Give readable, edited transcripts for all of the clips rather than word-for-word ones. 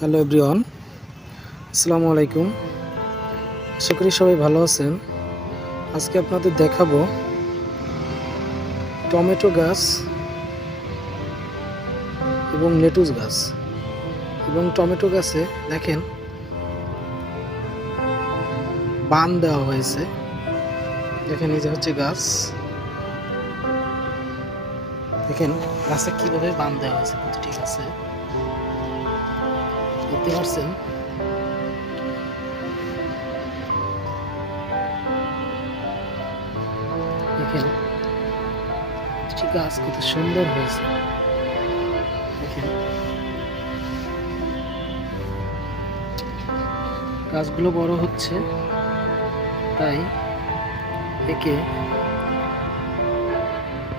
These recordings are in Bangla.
হ্যালো এভরিওয়ান, আসসালামু আলাইকুম। আশা করি সবাই ভালো আছেন। আজকে আপনাদের দেখাবো টমেটো গাছ এবং লেটুস গাছ। এবং টমেটো গাছে দেখেন বান দেওয়া হয়েছে। দেখেন এই যে হচ্ছে গাছ, দেখেন গাছে কিভাবে বান দেওয়া হয়েছে প্রতিটি গাছে, দেখতে পাচ্ছেন। দেখেন প্রতিটি গাছ কত সুন্দর হয়েছে। দেখেন গাছগুলো বড় হচ্ছে, তাই একে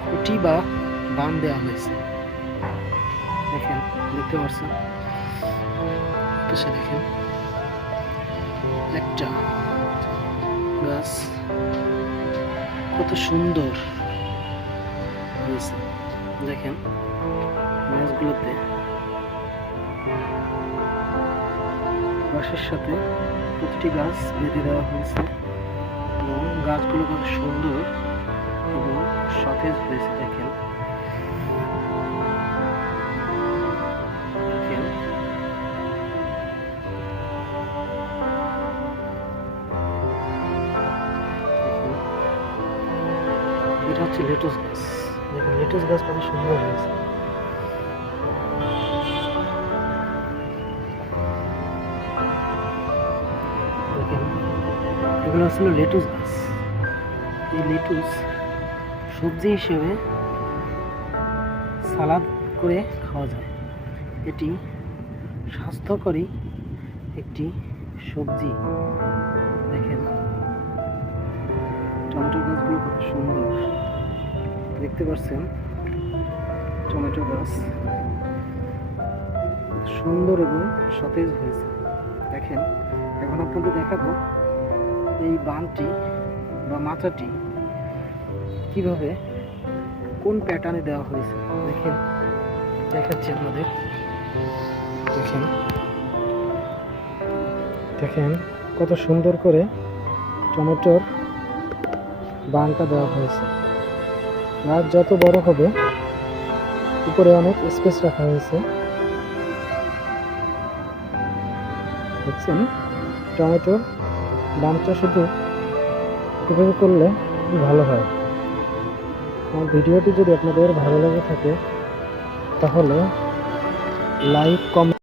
খুঁটি বা বান দেওয়া হয়েছে। দেখেন, দেখতে পাচ্ছেন পাশে দেখেন একটা গাছ কত সুন্দর হয়েছে। দেখেন গাছগুলোতে বাঁশের সাথে প্রতিটি গাছ বেঁধে দেওয়া হয়েছে এবং গাছগুলো কত সুন্দর এবং সতেজ হয়েছে। দেখেন দেখেন এটা হচ্ছে লেটুস গাছ। দেখেন লেটুস গাছ কত সুন্দর হয়েছে। দেখেন এগুলো হচ্ছিল লেটুস গাছ। এই লেটুস সবজি হিসেবে সালাদ করে খাওয়া যায়। এটি স্বাস্থ্যকরী একটি সবজি। দেখেন টমেটো গাছগুলো কত সুন্দর, দেখতে পাচ্ছেন। টমেটো গাছ সুন্দর এবং সতেজ হয়েছে। দেখেন এখন আপনাদের দেখাবো এই বানটি বা মাচাটি কিভাবে কোন প্যাটার্নে দেওয়া হয়েছে। দেখেন দেখাচ্ছি আপনাদের। দেখেন দেখেন কত সুন্দর করে টমেটোর বানটা দেওয়া হয়েছে। গাছ যত বড় হবে উপরে অনেক স্পেস রাখা হয়েছে। দেখছেন টমেটোর বানটা শুধু এভাবে করলে ভালো হয়। আমার ভিডিওটি যদি আপনাদের ভালো লেগে থাকে তাহলে লাইক, কমেন্ট